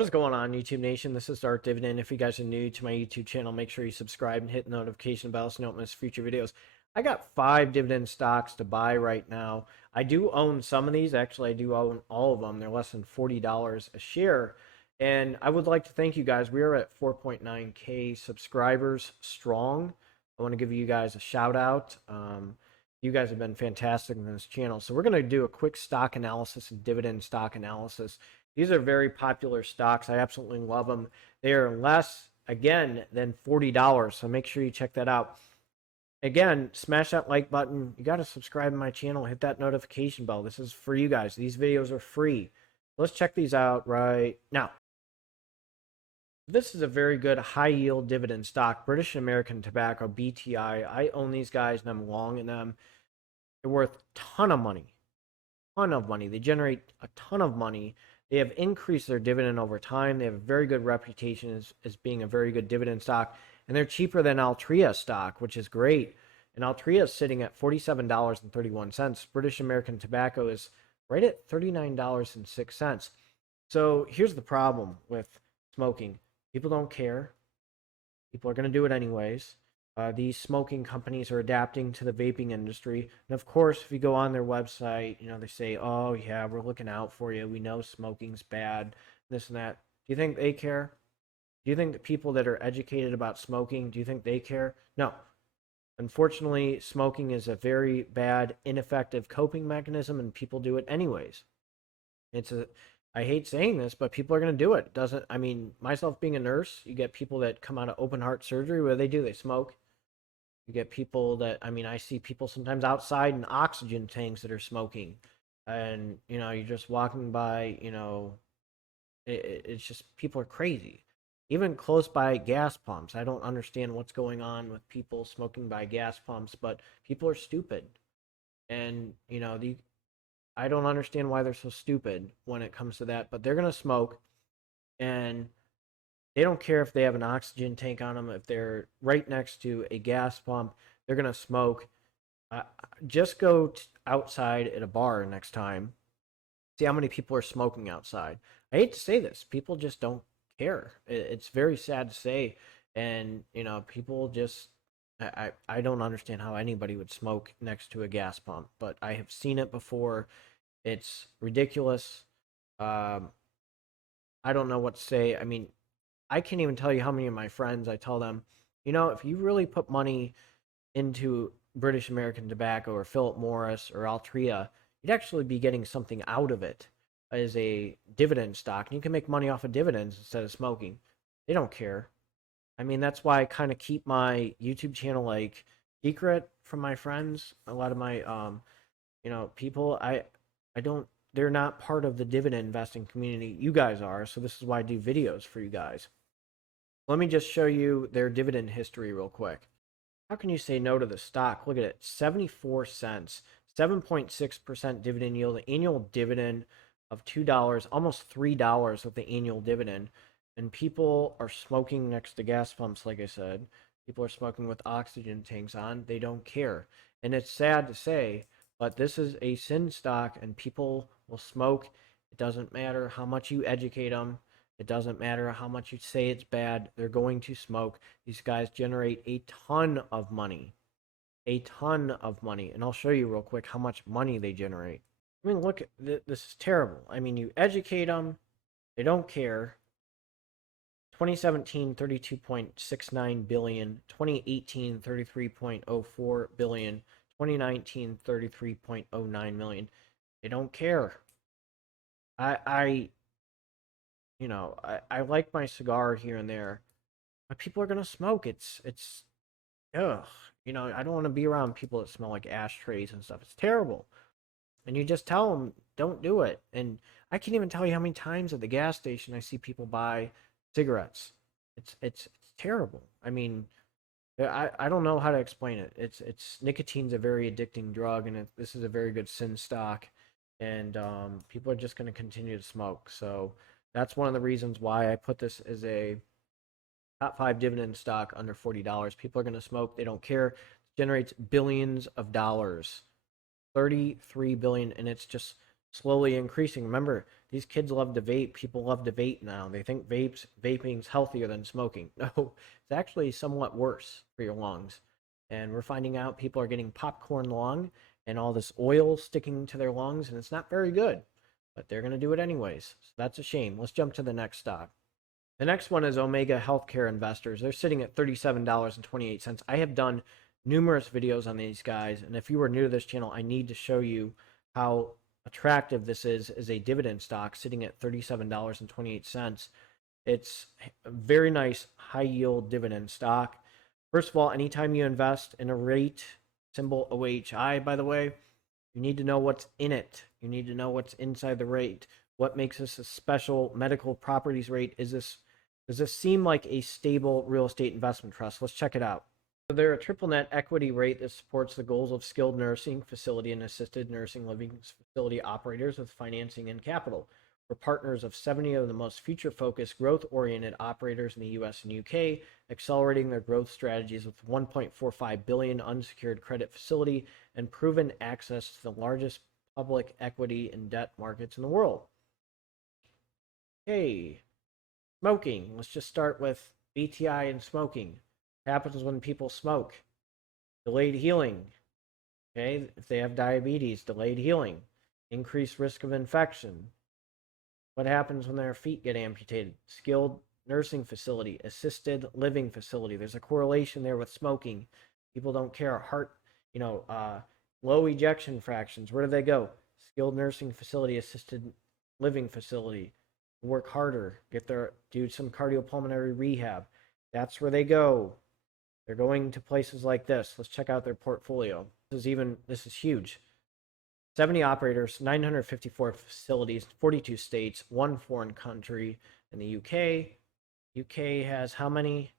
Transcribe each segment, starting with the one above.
What is going on, YouTube Nation? This is Dark Dividend. If you guys are new to my YouTube channel, make sure you subscribe and hit the notification bell so you don't miss future videos. I got 5 dividend stocks to buy right now. I do own some of these. Actually, I do own all of them. They're less than $40 a share. And I would like to thank you guys. We are at 4.9K subscribers strong. I want to give you guys a shout out. You guys have been fantastic in this channel. So we're going to do a quick stock analysis and dividend stock analysis. These are very popular stocks. I absolutely love them. They are less, again, than $40. So make sure you check that out. Again, smash that like button. You got to subscribe to my channel. Hit that notification bell. This is for you guys. These videos are free. Let's check these out right now. This is a very good high yield dividend stock, British American Tobacco, BTI. I own these guys and I'm long in them. They're worth a ton of money. Ton of money. They generate a ton of money. They have increased their dividend over time. They have a very good reputation as being a very good dividend stock. And they're cheaper than Altria stock, which is great. And Altria is sitting at $47.31. British American Tobacco is right at $39.06. So here's the problem with smoking. People don't care. People are going to do it anyways. These smoking companies are adapting to the vaping industry. And of course, if you go on their website, they say, oh, yeah, we're looking out for you. We know smoking's bad, this and that. Do you think they care? Do you think that people that are educated about smoking, do you think they care? No. Unfortunately, smoking is a very bad, ineffective coping mechanism, and people do it anyways. I hate saying this, but people are going to do it. Myself being a nurse, you get people that come out of open heart surgery. What do? They smoke. You get people that, I see people sometimes outside in oxygen tanks that are smoking. And, you're just walking by, it's just, people are crazy. Even close by gas pumps. I don't understand what's going on with people smoking by gas pumps, but people are stupid. And, I don't understand why they're so stupid when it comes to that, but they're going to smoke. And they don't care if they have an oxygen tank on them. If they're right next to a gas pump, they're going to smoke. Just go outside at a bar next time. See how many people are smoking outside. I hate to say this. People just don't care. It's very sad to say. And, people just, I don't understand how anybody would smoke next to a gas pump, but I have seen it before. It's ridiculous. I don't know what to say. I can't even tell you how many of my friends I tell them, if you really put money into British American Tobacco or Philip Morris or Altria, you'd actually be getting something out of it as a dividend stock. And you can make money off of dividends instead of smoking. They don't care. That's why I kind of keep my YouTube channel secret from my friends. A lot of my people, they're not part of the dividend investing community. You guys are, so this is why I do videos for you guys. Let me just show you their dividend history real quick. How can you say no to the stock? Look at it, 74 cents, 7.6% dividend yield, an annual dividend of $2, almost $3 with the annual dividend. And people are smoking next to gas pumps, like I said. People are smoking with oxygen tanks on. They don't care. And it's sad to say, but this is a sin stock, and people will smoke. It doesn't matter how much you educate them. It doesn't matter how much you say it's bad. They're going to smoke. These guys generate a ton of money. A ton of money. And I'll show you real quick how much money they generate. Look, this is terrible. You educate them. They don't care. 2017, 32.69 billion. 2018, 33.04 billion. 2019, 33.09 million. They don't care. I like my cigar here and there, but people are gonna smoke. It's ugh. I don't want to be around people that smell like ashtrays and stuff. It's terrible. And you just tell them don't do it. And I can't even tell you how many times at the gas station I see people buy cigarettes. It's terrible. I don't know how to explain it. It's nicotine's a very addicting drug, and this is a very good sin stock, and people are just going to continue to smoke. So that's one of the reasons why I put this as a top 5 dividend stock under $40. People are going to smoke. They don't care. It generates billions of dollars, 33 billion, and it's just slowly increasing. Remember, these kids love to vape. People love to vape now. They think vaping's healthier than smoking. No, it's actually somewhat worse for your lungs. And we're finding out people are getting popcorn lung and all this oil sticking to their lungs, and it's not very good. But they're going to do it anyways. So that's a shame. Let's jump to the next stock. The next one is Omega Healthcare Investors. They're sitting at $37.28. I have done numerous videos on these guys, and if you are new to this channel, I need to show you how attractive this is as a dividend stock sitting at $37.28. It's a very nice high yield dividend stock. First of all, anytime you invest in a rate, symbol OHI, by the way, you need to know what's in it. You need to know what's inside the rate. What makes this a special medical properties rate? Does this seem like a stable real estate investment trust? Let's check it out. So they're a triple net equity rate that supports the goals of skilled nursing facility and assisted nursing living facility operators with financing and capital. We're partners of 70 of the most future-focused, growth-oriented operators in the U.S. and U.K., accelerating their growth strategies with $1.45 billion unsecured credit facility and proven access to the largest public equity and debt markets in the world. Okay, smoking. Let's just start with BTI and smoking. What happens when people smoke? Delayed healing. Okay, if they have diabetes, delayed healing. Increased risk of infection. What happens when their feet get amputated? Skilled nursing facility, assisted living facility. There's a correlation there with smoking. People don't care. Heart, low ejection fractions. Where do they go? Skilled nursing facility, assisted living facility. Work harder, do some cardiopulmonary rehab. That's where they go. They're going to places like this. Let's check out their portfolio. This is huge. 70 operators, 954 facilities, 42 states, 1 foreign country in the UK. UK has how many?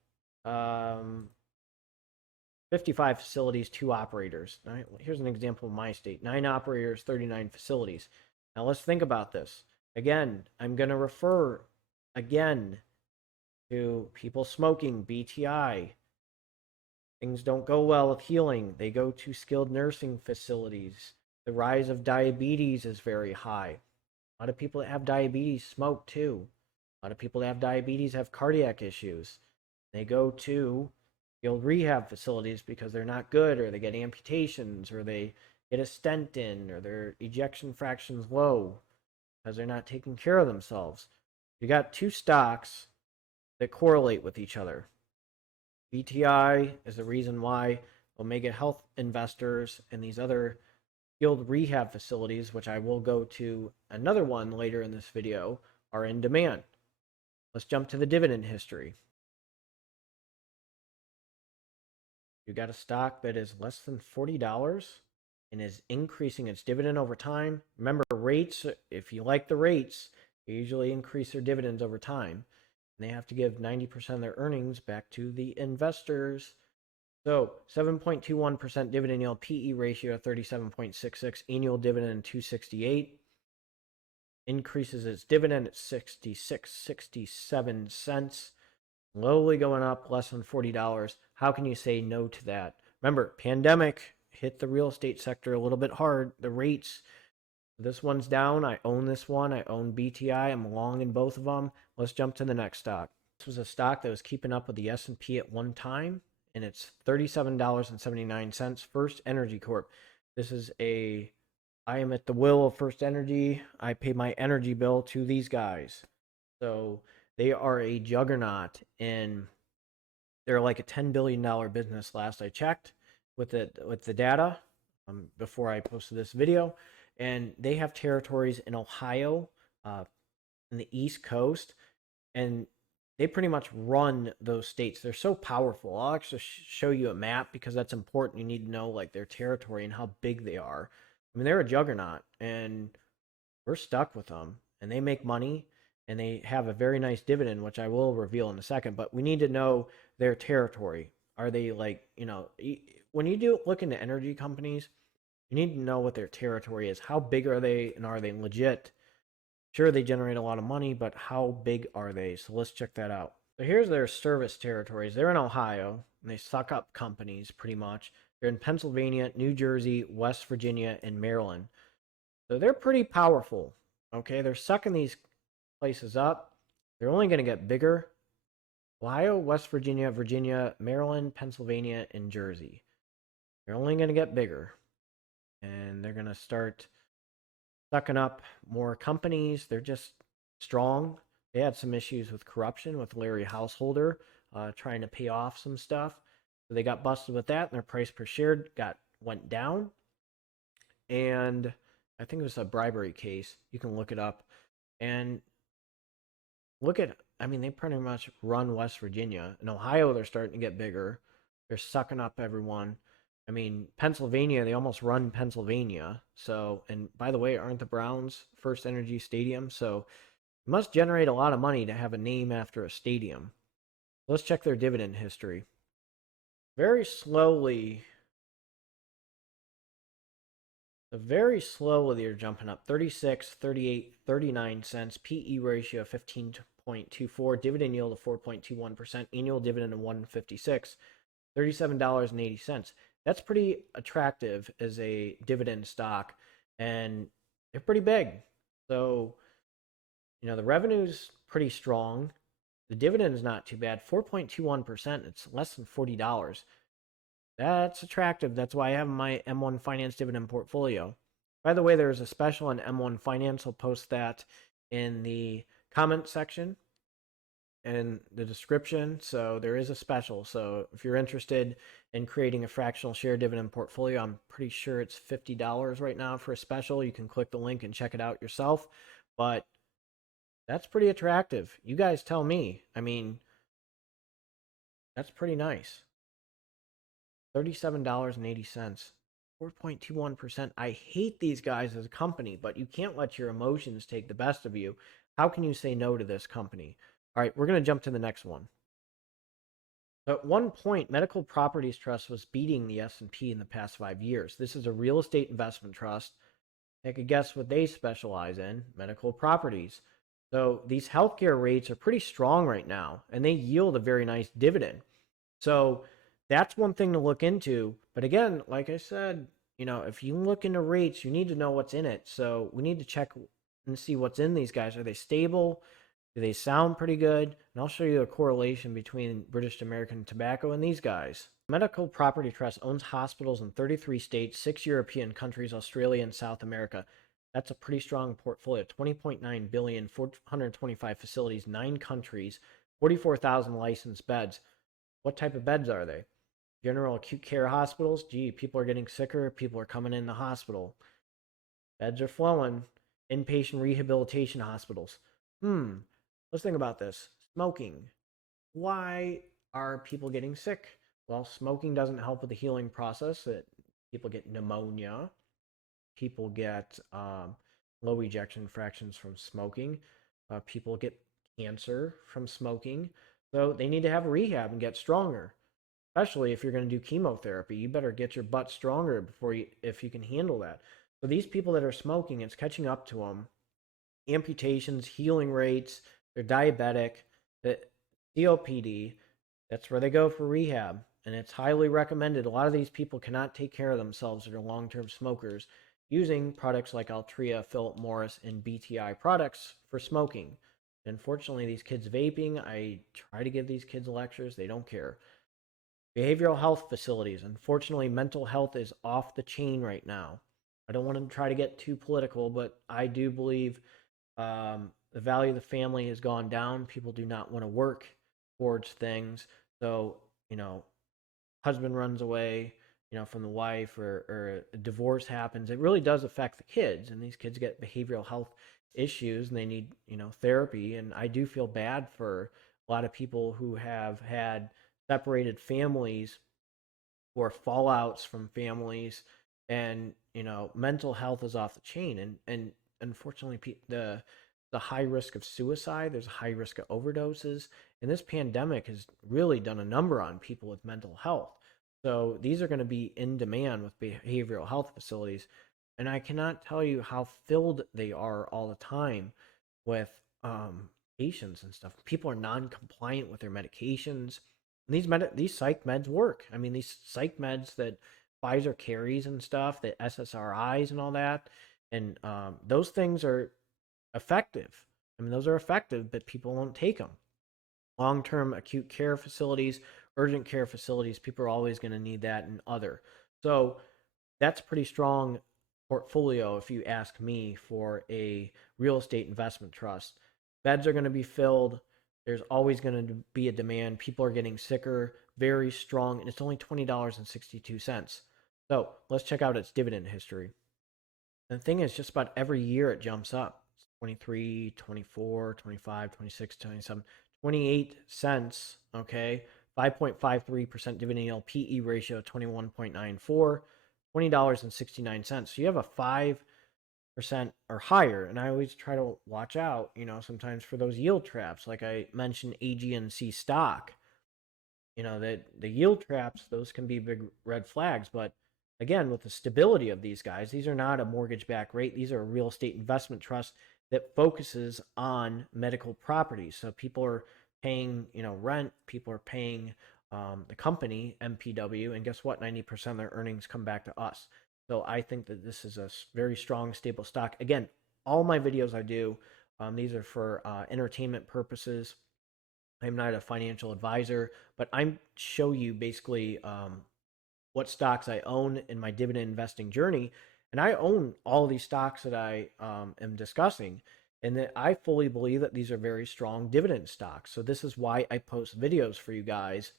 55 facilities, 2 operators. All right, here's an example of my state. 9 operators, 39 facilities. Now let's think about this. Again, I'm going to refer again to people smoking, BTI. Things don't go well with healing. They go to skilled nursing facilities. The rise of diabetes is very high. A lot of people that have diabetes smoke too. A lot of people that have diabetes have cardiac issues. They go to skilled rehab facilities because they're not good, or they get amputations, or they get a stent in, or their ejection fraction's low because they're not taking care of themselves. You got 2 stocks that correlate with each other. BTI is the reason why Omega Health Investors and these other skilled rehab facilities, which I will go to another one later in this video, are in demand. Let's jump to the dividend history. You got a stock that is less than $40 and is increasing its dividend over time. Remember, rates, if you like the rates, they usually increase their dividends over time. And they have to give 90% of their earnings back to the investors. So 7.21% dividend yield, PE ratio 37.66, annual dividend 268. Increases its dividend at 67 cents. Slowly going up, less than $40. How can you say no to that? Remember, pandemic hit the real estate sector a little bit hard. The rates, this one's down. I own this one. I own BTI. I'm long in both of them. Let's jump to the next stock. This was a stock that was keeping up with the S&P at one time, and it's $37.79. First Energy Corp. I am at the will of First Energy. I pay my energy bill to these guys. So they are a juggernaut, and they're like a $10 billion business last I checked with the data before I posted this video. And they have territories in Ohio, in the East Coast, and they pretty much run those states. They're so powerful. I'll actually show you a map because that's important. You need to know like their territory and how big they are. I mean, they're a juggernaut, and we're stuck with them, and they make money, and they have a very nice dividend, which I will reveal in a second. But we need to know their territory. Are they like, when you look into energy companies, you need to know what their territory is. How big are they, and are they legit? Sure, they generate a lot of money, but how big are they? So let's check that out. So here's their service territories. They're in Ohio, and they suck up companies pretty much. They're in Pennsylvania, New Jersey, West Virginia, and Maryland. So they're pretty powerful. Okay, they're sucking these places up. They're only going to get bigger. Ohio, West Virginia, Virginia, Maryland, Pennsylvania, and Jersey. They're only going to get bigger. And they're going to start sucking up more companies. They're just strong. They had some issues with corruption with Larry Householder trying to pay off some stuff. So they got busted with that, and their price per share went down. And I think it was a bribery case. You can look it up. And look at, I mean, they pretty much run West Virginia. In Ohio, they're starting to get bigger. They're sucking up everyone. I mean, Pennsylvania, they almost run Pennsylvania. So, and by the way, aren't the Browns First Energy Stadium? So, it must generate a lot of money to have a name after a stadium. Let's check their dividend history. Very slowly, they're jumping up 36, 38, 39 cents, PE ratio 15.24, dividend yield of 4.21%, annual dividend of 156, $37.80. That's pretty attractive as a dividend stock, and they're pretty big. So, the revenue's pretty strong. The dividend is not too bad, 4.21%. It's less than $40. That's attractive. That's why I have my M1 Finance dividend portfolio. By the way, there's a special on M1 Finance. I'll post that in the comment section and the description. So there is a special. So if you're interested in creating a fractional share dividend portfolio, I'm pretty sure it's $50 right now for a special. You can click the link and check it out yourself. But that's pretty attractive. You guys tell me. I mean, that's pretty nice. $37.80. 4.21%. I hate these guys as a company, but you can't let your emotions take the best of you. How can you say no to this company? All right, we're going to jump to the next one. At one point, Medical Properties Trust was beating the S&P in the past 5 years. This is a real estate investment trust. Take a guess what they specialize in, medical properties. So these healthcare rates are pretty strong right now, and they yield a very nice dividend. So that's one thing to look into. But again, like I said, if you look into rates, you need to know what's in it. So we need to check and see what's in these guys. Are they stable? Do they sound pretty good? And I'll show you a correlation between British American Tobacco and these guys. Medical Property Trust owns hospitals in 33 states, 6 European countries, Australia, and South America. That's a pretty strong portfolio. 20.9 billion, 425 facilities, 9 countries, 44,000 licensed beds. What type of beds are they? General acute care hospitals? Gee, people are getting sicker. People are coming in the hospital. Beds are flowing. Inpatient rehabilitation hospitals. Let's think about this. Smoking. Why are people getting sick? Well, smoking doesn't help with the healing process. People get pneumonia. People get low ejection fractions from smoking. People get cancer from smoking. So they need to have rehab and get stronger. Especially if you're going to do chemotherapy, you better get your butt stronger if you can handle that. So these people that are smoking, it's catching up to them. Amputations, healing rates, they're diabetic, the COPD, that's where they go for rehab. And it's highly recommended. A lot of these people cannot take care of themselves that are long-term smokers using products like Altria, Philip Morris, and BTI products for smoking. Unfortunately, these kids vaping, I try to give these kids lectures. They don't care. Behavioral health facilities. Unfortunately, mental health is off the chain right now. I don't want to try to get too political, but I do believe the value of the family has gone down. People do not want to work towards things. So, husband runs away, from the wife, or a divorce happens. It really does affect the kids, and these kids get behavioral health issues, and they need, therapy. And I do feel bad for a lot of people who have had separated families or fallouts from families, and mental health is off the chain. And unfortunately, the high risk of suicide, there's a high risk of overdoses, and this pandemic has really done a number on people with mental health. So these are going to be in demand with behavioral health facilities, and I cannot tell you how filled they are all the time with patients and stuff. People are non-compliant with their medications. And these psych meds work. I mean, these psych meds that Pfizer carries and stuff, the SSRIs and all that, and those things are effective. I mean, those are effective, but people won't take them. Long-term acute care facilities, urgent care facilities, people are always going to need that and other. So that's a pretty strong portfolio if you ask me for a real estate investment trust. Beds are going to be filled. There's always going to be a demand. People are getting sicker, very strong, and it's only $20.62. So let's check out its dividend history. And the thing is, just about every year it jumps up. It's 23, 24, 25, 26, 27, 28 cents. Okay. 5.53% dividend yield, PE ratio 21.94, $20.69. So you have a 5% or higher. And I always try to watch out, sometimes for those yield traps. Like I mentioned, AG&C stock, that the yield traps, those can be big red flags. But again, with the stability of these guys, these are not a mortgage backed rate. These are a real estate investment trust that focuses on medical properties. So people are paying, rent, people are paying the company, MPW, and guess what? 90% of their earnings come back to us. So I think that this is a very strong, stable stock. Again, all my videos I do, these are for entertainment purposes. I'm not a financial advisor, but I show you basically what stocks I own in my dividend investing journey. And I own all of these stocks that I am discussing. And that I fully believe that these are very strong dividend stocks. So this is why I post videos for you guys.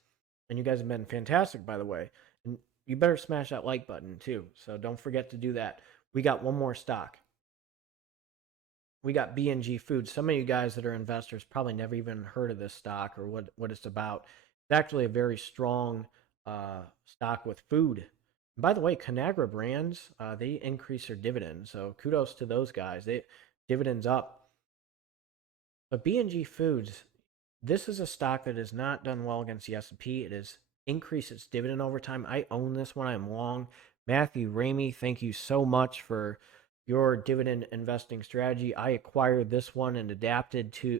And you guys have been fantastic, by the way. And you better smash that like button too. So don't forget to do that. We got one more stock. We got B&G Foods. Some of you guys that are investors probably never even heard of this stock or what it's about. It's actually a very strong stock with food. And by the way, Conagra Brands, they increase their dividends, so kudos to those guys. They dividends up. But B&G Foods, this is a stock that has not done well against the S&P. It has increased its dividend over time. I own this one. I'm long. Matthew Ramey, thank you so much for your dividend investing strategy. I acquired this one and adapted to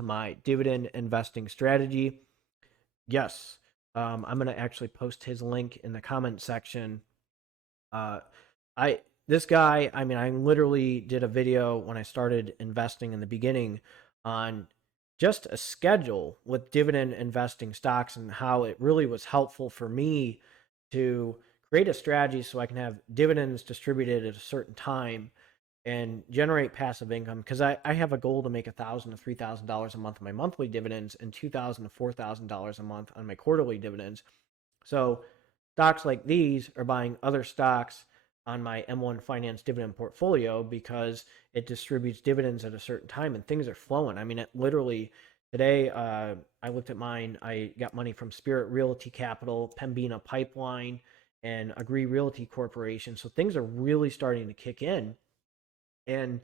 my dividend investing strategy. Yes, I'm going to actually post his link in the comment section. This guy, I mean, I literally did a video when I started investing in the beginning on just a schedule with dividend investing stocks and how it really was helpful for me to create a strategy so I can have dividends distributed at a certain time and generate passive income because I have a goal to make $1,000 to $3,000 a month on my monthly dividends and $2,000 to $4,000 a month on my quarterly dividends. So stocks like these are buying other stocks on my M1 Finance dividend portfolio because it distributes dividends at a certain time and things are flowing. I mean, it literally today, I looked at mine. I got money from Spirit Realty Capital, Pembina Pipeline, and Agree Realty Corporation. So things are really starting to kick in. And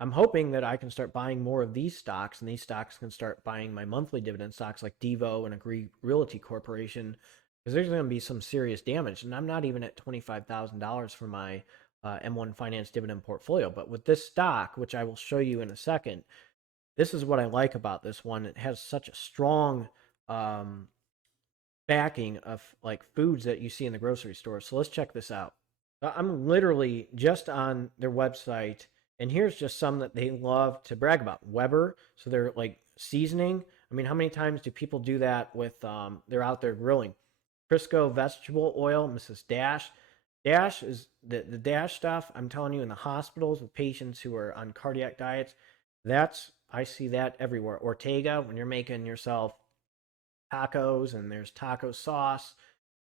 I'm hoping that I can start buying more of these stocks, and these stocks can start buying my monthly dividend stocks like Devo and Agree Realty Corporation, because there's going to be some serious damage. And I'm not even at $25,000 for my M1 Finance dividend portfolio. But with this stock, which I will show you in a second, this is what I like about this one. It has such a strong backing of like foods that you see in the grocery store. So let's check this out. I'm literally just on their website, and here's just some that they love to brag about. Weber, so they're like seasoning. I mean, how many times do people do that with they're out there grilling? Crisco vegetable oil, Mrs. Dash. Dash is the Dash stuff. I'm telling you, in the hospitals with patients who are on cardiac diets, I see that everywhere. Ortega, when you're making yourself tacos, and there's taco sauce.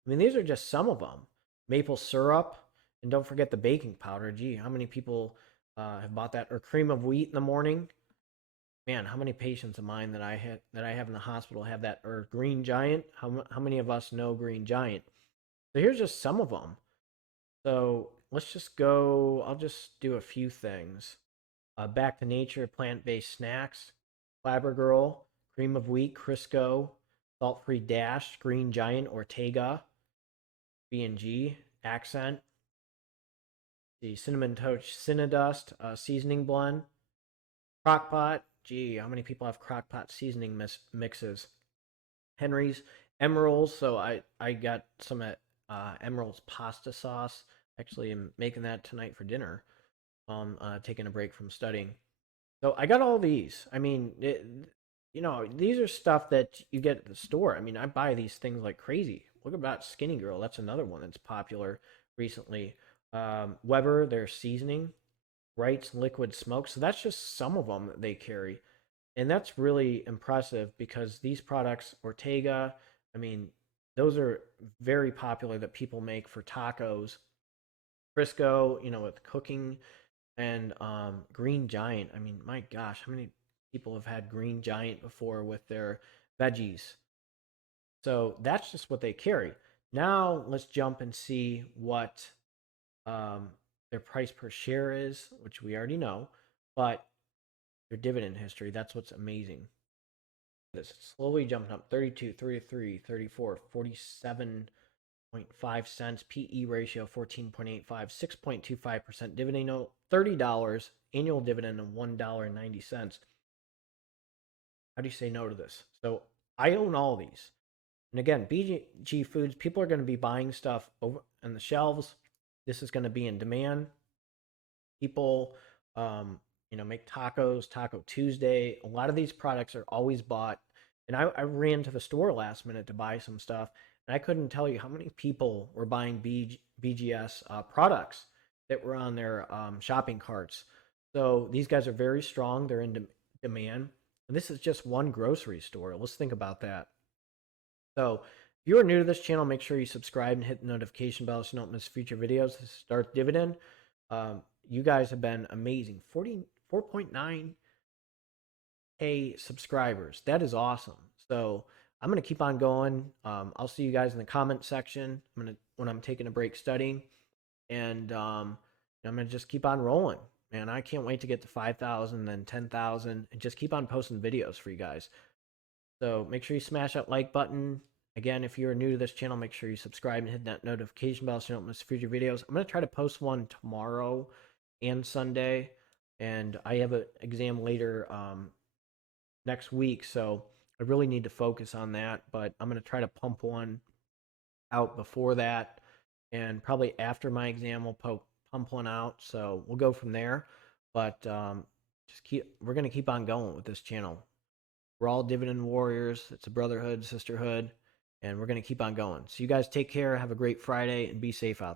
I mean, these are just some of them. Maple syrup, and don't forget the baking powder. Gee, how many people have bought that? Or cream of wheat in the morning? Man, how many patients of mine that I have in the hospital have that? Or Green Giant? How many of us know Green Giant? So here's just some of them. So let's just go. I'll just do a few things. Back to Nature, plant-based snacks, Clabber Girl, cream of wheat, Crisco, salt-free Dash, Green Giant, Ortega, B&G, Accent, the Cinnamon Toast Cinnadust seasoning blend, Crock-Pot. Gee, how many people have Crock-Pot seasoning mixes? Henry's, Emerald's. So I got some at Emerald's pasta sauce. Actually, I'm making that tonight for dinner. Taking a break from studying. So I got all these. I mean, these are stuff that you get at the store. I mean, I buy these things like crazy. Look about Skinny Girl. That's another one that's popular recently. Weber, their seasoning, Wright's liquid smoke. So that's just some of them that they carry. And that's really impressive because these products, Ortega, I mean, those are very popular that people make for tacos. Crisco, with cooking, and Green Giant. I mean, my gosh, how many people have had Green Giant before with their veggies? So that's just what they carry. Now let's jump and see what um, their price per share is, which we already know, but their dividend history, that's what's amazing. This slowly jumping up 32, 33, 34, 47.5 cents, PE ratio 14.85, 6.25% dividend yield, $30, annual dividend of $1.90. How do you say no to this? So I own all these. And again, BG Foods, people are going to be buying stuff over on the shelves. This is going to be in demand. People, make tacos, Taco Tuesday. A lot of these products are always bought. And I ran to the store last minute to buy some stuff, and I couldn't tell you how many people were buying BGS products that were on their shopping carts. So these guys are very strong. They're in demand. And this is just one grocery store. Let's think about that. So if you are new to this channel, make sure you subscribe and hit the notification bell so you don't miss future videos. This is Darth Dividend. You guys have been amazing. 44.9K subscribers. That is awesome. So I'm gonna keep on going. I'll see you guys in the comment section. When I'm taking a break studying, and I'm gonna just keep on rolling. Man, I can't wait to get to 5,000, then 10,000, and just keep on posting videos for you guys. So make sure you smash that like button. Again, if you're new to this channel, make sure you subscribe and hit that notification bell so you don't miss future videos. I'm going to try to post one tomorrow and Sunday, and I have an exam later next week, so I really need to focus on that. But I'm going to try to pump one out before that, and probably after my exam, we'll pump one out. So we'll go from there. But we're going to keep on going with this channel. We're all dividend warriors. It's a brotherhood, sisterhood, and we're going to keep on going. So you guys take care. Have a great Friday and be safe out there.